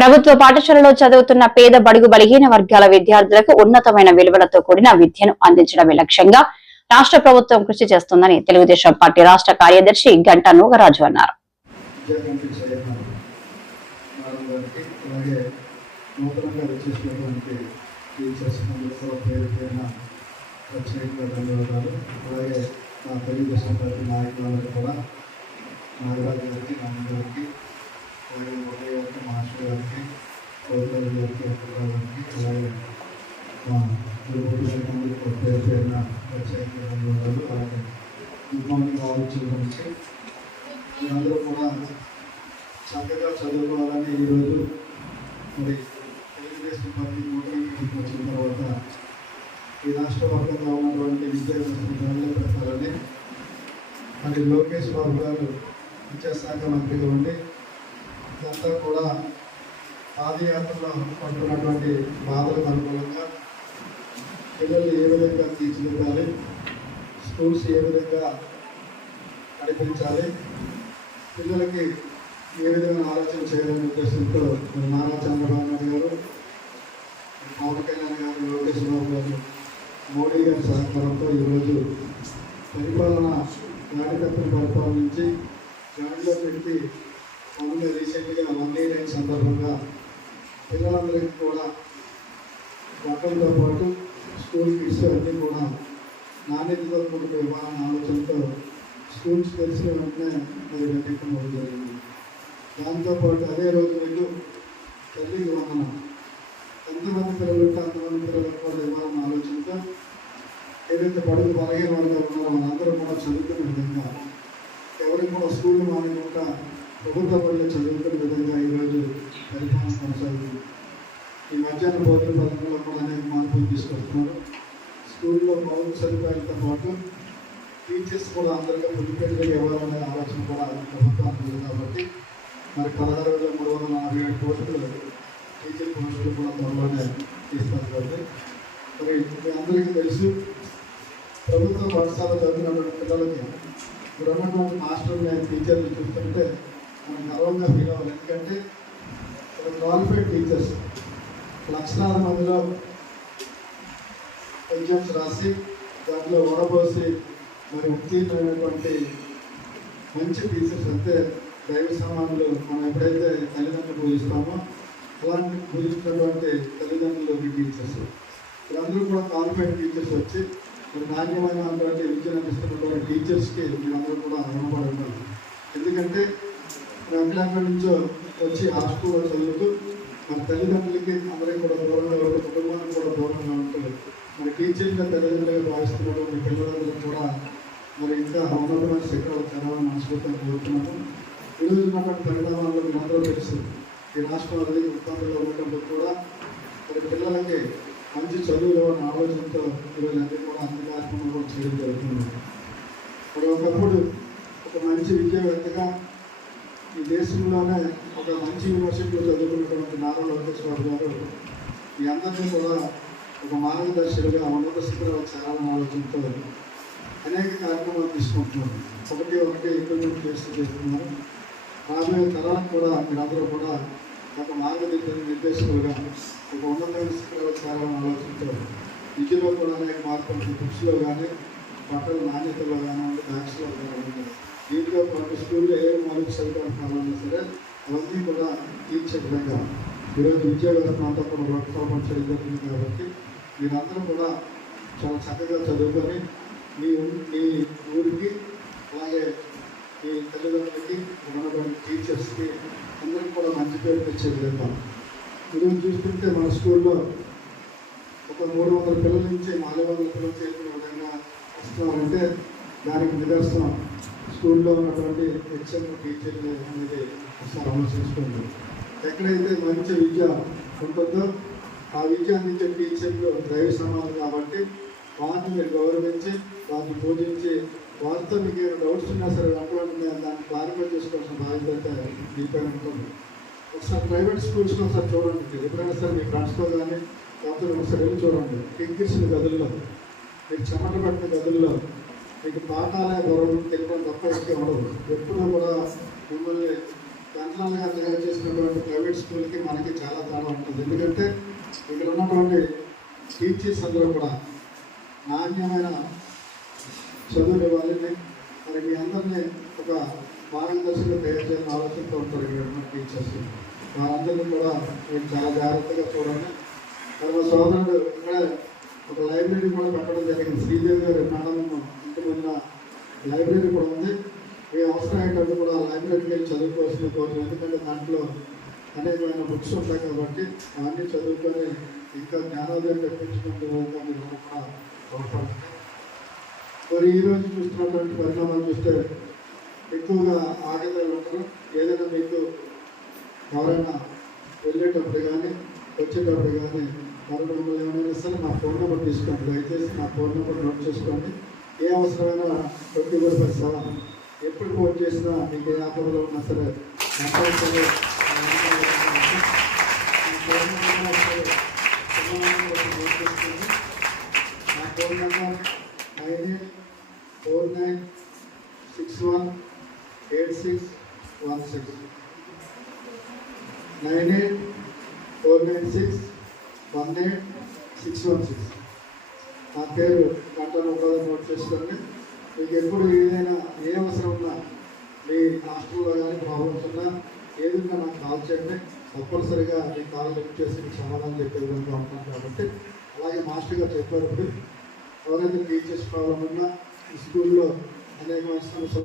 ప్రభుత్వ పాఠశాలలో చదువుతున్న పేద బడుగు బలహీన వర్గాల విద్యార్థులకు ఉన్నతమైన విలువలతో కూడిన విద్యను అందించడమే లక్ష్యంగా రాష్ట్ర ప్రభుత్వం కృషి చేస్తుందని తెలుగుదేశం పార్టీ రాష్ట్ర కార్యదర్శి గంటా నూగరాజు అన్నారు. అందరూ కూడా చక్కగా చదువుకోవాలని ఈరోజు మరి తెలుగుదేశం పార్టీ నోటిఫికేషన్ వచ్చిన తర్వాత ఈ రాష్ట్ర వర్గంగా ఉన్నటువంటి విద్యా వ్యవస్థను ప్రవేశపెట్టాలని మరి లోకేష్ బాబు గారు విద్యాశాఖ మంత్రిగా ఉండి ఇదంతా కూడా పాదయాత్రలో పడుతున్నటువంటి బాధలకు అనుకూలంగా పిల్లలు ఏ విధంగా తీర్చిదిద్దాలి, స్కూల్స్ ఏ విధంగా నడిపించాలి, పిల్లలకి ఏ విధంగా ఆలోచన చేయాలనే ఉద్దేశంతో నారా చంద్రబాబు నాయుడు గారు, పవన్ కళ్యాణ్ గారు, లోకేష్ బాబు గారు, మోడీ గారి సహకారంతో ఈరోజు పరిపాలన నాటికత్వం పరిపాలన నుంచి గాడిలో పెట్టి మొన్న రీసెంట్గా 1 year అయిన సందర్భంగా పిల్లలందరికీ కూడా బట్టలతో పాటు స్కూల్ కిట్స్ అన్నీ కూడా నాణ్యతతో కూడిన ఇవ్వాలన్న ఆలోచనతో స్కూల్స్ తెలిసిన వెంటనే మరి పెట్టడం జరిగింది. దాంతోపాటు అదే రోజు వీళ్ళు తల్లికి వందనం, ఎంతమంది పిల్లలు ఉంటే అంతమంది పిల్లలకు కూడా ఇవ్వాలన్న ఆలోచనతో ఏదైతే బడుగు బలహీన వర్గాలు ఉన్నారో వాళ్ళందరూ కూడా చదువుకునే విధంగా, ఎవరికి కూడా స్కూల్ మానకుండా ప్రభుత్వ బడులు చదువుకునే విధంగా ఈరోజు పరిపాలన కొనసాగుతుంది. ఈ మధ్యాహ్న భోజన పథకంలో కూడా అనేక మార్పులు తీసుకొస్తున్నారు. స్కూల్లో మౌలిక సదుపాయాలతో పాటు టీచర్స్ కూడా అందరికీ ఇండిపెండెంట్గా ఇవ్వాలనే ఆలోచన కూడా ప్రభుత్వానికి ఉంది. కాబట్టి మరి 16,347 కోట్లు టీచర్ పోస్టులు కూడా త్వరలోనే తీస్తారు. కాబట్టి మరి మీ అందరికీ తెలుసు, ప్రభుత్వ పాఠశాల చదువుతున్నటువంటి పిల్లలకి ఇప్పుడు ఉన్నటువంటి మాస్టర్ని టీచర్ని చూస్తుంటే మనం గర్వంగా ఫీల్ అవ్వాలి. ఎందుకంటే క్వాలిఫైడ్ టీచర్స్ లక్షలాది మందిలో ఎగ్జామ్స్ రాసి దాంట్లో వడబోసి మరి ఉత్తీర్ణమైనటువంటి మంచి టీచర్స్ అంటే దైవ సమానులు మనం ఎప్పుడైతే తల్లిదండ్రులు పూజిస్తామో అలాంటి పూజిస్తున్నటువంటి తల్లిదండ్రులు టీచర్స్ వీళ్ళందరూ కూడా క్వాలిఫైడ్ టీచర్స్ వచ్చి మరి నాణ్యమైనటువంటి విద్యను అందిస్తున్నటువంటి టీచర్స్కి వీళ్ళందరూ కూడా రుణపడి ఉండాలి. ఎందుకంటే ఎక్కడెక్కడి నుంచో వచ్చి ఆ స్కూల్లో చదువుతూ మన తల్లిదండ్రులకి అందరికీ కూడా దూరంగా ఉంటూ కుటుంబానికి కూడా దూరంగా ఉంటుంది. మరి టీచర్గా తల్లిదండ్రులుగా భావిస్తున్నటువంటి పిల్లలందరూ కూడా మరి ఇంకా ఉన్నతమైన శిఖరాలు చేరాలని మనస్ఫూర్తిగా కోరుతున్నాము. ఈరోజు ఉన్నటువంటి పరిణామాల్లో మీరందరూ తెలుసు, ఈ రాష్ట్రం అనేది ఉత్పత్తిలో ఉన్నప్పుడు కూడా మరి పిల్లలకి మంచి చదువులు అనే ఆలోచనతో ఈరోజు అన్ని కూడా అన్ని కార్యక్రమాలు కూడా చేయడం జరుగుతుంది. మరి ఒకప్పుడు ఒక మంచి విద్యావేత్తగా ఈ దేశంలోనే ఒక మంచి యూనివర్సిటీలో చదువుకున్నటువంటి నారా లోకేష్ బాబు గారు ఈ అందరినీ కూడా ఒక మార్గదర్శకులుగా ఉన్నత స్థితిలో చేరాలని ఆలోచనతో అనేక కార్యక్రమాలు తీసుకుంటున్నారు. ఒకటి ఇంప్లిమెంట్ చేస్తున్నారు. రాబోయే తరాలకు కూడా మీరందరూ కూడా ఒక నిర్దేశకులుగా ఒక ఉన్నతమైన స్థితిలో చేరాలని ఆలోచనతో విద్యలో కూడా అనేక మార్పులు, బుక్స్లో కానీ బట్టల నాణ్యతలో కానివ్వండి, బ్యాగ్స్లో కానివ్వండి, దీంట్లో పాటు స్కూల్లో ఏ మౌలిక సదుపాయాలు కావాలన్నా సరే అవన్నీ కూడా తీర్చే విధంగా ఈరోజు విద్యా వ్యవస్థ అంతా కూడా రూపకల్పన చేయడం జరుగుతుంది. కాబట్టి మీరందరూ కూడా చాలా చక్కగా చదువుకొని మీ ఊరికి అలాగే మీ తల్లిదండ్రులకి ఉన్నటువంటి టీచర్స్కి అందరికీ కూడా మంచి పేరు తెచ్చే విధంగా ఈరోజు చూస్తుంటే మన స్కూల్లో ఒక 300 పిల్లల నుంచి 400 పిల్లలు చేరుకునే విధంగా వస్తున్నారంటే దానికి నిదర్శనం స్కూల్లో ఉన్నటువంటి హెచ్ఎం టీచర్లు అనేది ఒకసారి ఆలోచించుకోండి. ఎక్కడైతే మంచి విద్య ఉంటుందో ఆ విద్య అందించే టీచర్లు దైవ సమానం. కాబట్టి వారిని మీరు గౌరవించి వారిని పూజించి వారితో మీకు డౌట్స్ ఉన్నా సరే వెంటనే దాన్ని క్లారిఫై చేసుకోవాల్సిన బాధ్యత మీపై ఉంటుంది. ఒకసారి ప్రైవేట్ స్కూల్స్లో ఒకసారి చూడండి, ఎప్పుడైనా సరే మీ ఫ్రెండ్స్తో కానీ వాళ్ళతో ఒకసారి వెళ్ళి చూడండి. కిక్కిసిన గదుల్లో, మీకు చెమట పట్టిన గదుల్లో మీకు పాఠాలే గౌరవం తెలియడం తప్ప ఎక్కే ఉండదు. ఎప్పుడూ కూడా మిమ్మల్ని గంటలుగా తయారు చేసినటువంటి ప్రైవేట్ స్కూల్కి మనకి చాలా తేడా ఉంటుంది. ఎందుకంటే ఇక్కడ ఉన్నటువంటి టీచర్స్ అందరూ కూడా నాణ్యమైన చదువులు ఇవ్వాలని మరి మీ అందరినీ ఒక మార్గదర్శకులు తయారు చేయాలని ఆలోచనతో ఉంటారు ఇక్కడ ఉన్న టీచర్స్. వారందరినీ కూడా మీరు చాలా జాగ్రత్తగా చూడండి. మరి మా సోదరుడు ఇక్కడ ఒక లైబ్రరీ కూడా పెట్టడం జరిగింది. శ్రీదేవి గారి మేడం ఇంటి ముందు లైబ్రరీ కూడా ఉంది. మీ అవసరం ఏంటంటే కూడా లైబ్రరీకి వెళ్ళి చదువుకోవాల్సిన కోరిక. ఎందుకంటే దాంట్లో అనేకమైన బుక్స్ ఉంటాయి కాబట్టి అవన్నీ చదువుకొని ఇంకా జ్ఞానోదయం తెప్పించుకుంటూ విధంగా మీరు కూడా తోడ్పడుతుంది. మరి ఈరోజు చూస్తున్నటువంటి పరిణామాలు చూస్తే ఎక్కువగా ఆగదాలు ఉంటారు. ఏదైనా మీకు ఎవరైనా వెళ్ళేటప్పుడు కానీ వచ్చేటప్పుడు కానీ మరొక మిమ్మల్ని ఏమైనా ఇస్తే నా ఫోన్ నెంబర్ తీసుకోండి. దయచేసి నా ఫోన్ నెంబర్ నోట్ చేసుకోండి. ఏ అవసరమైనా 24/7 ఎప్పుడు ఫోన్ చేసినా మీకు ఏ ఆపదలో ఉన్నా సరే నా ఫోన్ నెంబర్ 9849618616 9849618616. నా పేరు గంటలు ఉంటుందని నోట్ చేసుకోండి. మీకు ఎప్పుడు ఏదైనా ఏ అవసరం ఉన్నా మీ హాస్టల్లో కానీ ప్రాబ్లమ్స్ ఉన్నా ఏదైనా నాకు కాల్ చేయండి. తప్పనిసరిగా మీ కాల్ లిఫ్ట్ చేసి మీకు సమాధానం చెప్పే విధంగా ఉంటాను. కాబట్టి అలాగే మాస్టర్ గారు చెప్పారు, ఎవరైతే టీచర్స్ ప్రాబ్లం ఉన్నా ఈ స్కూల్లో అనేకమైన సమస్యలు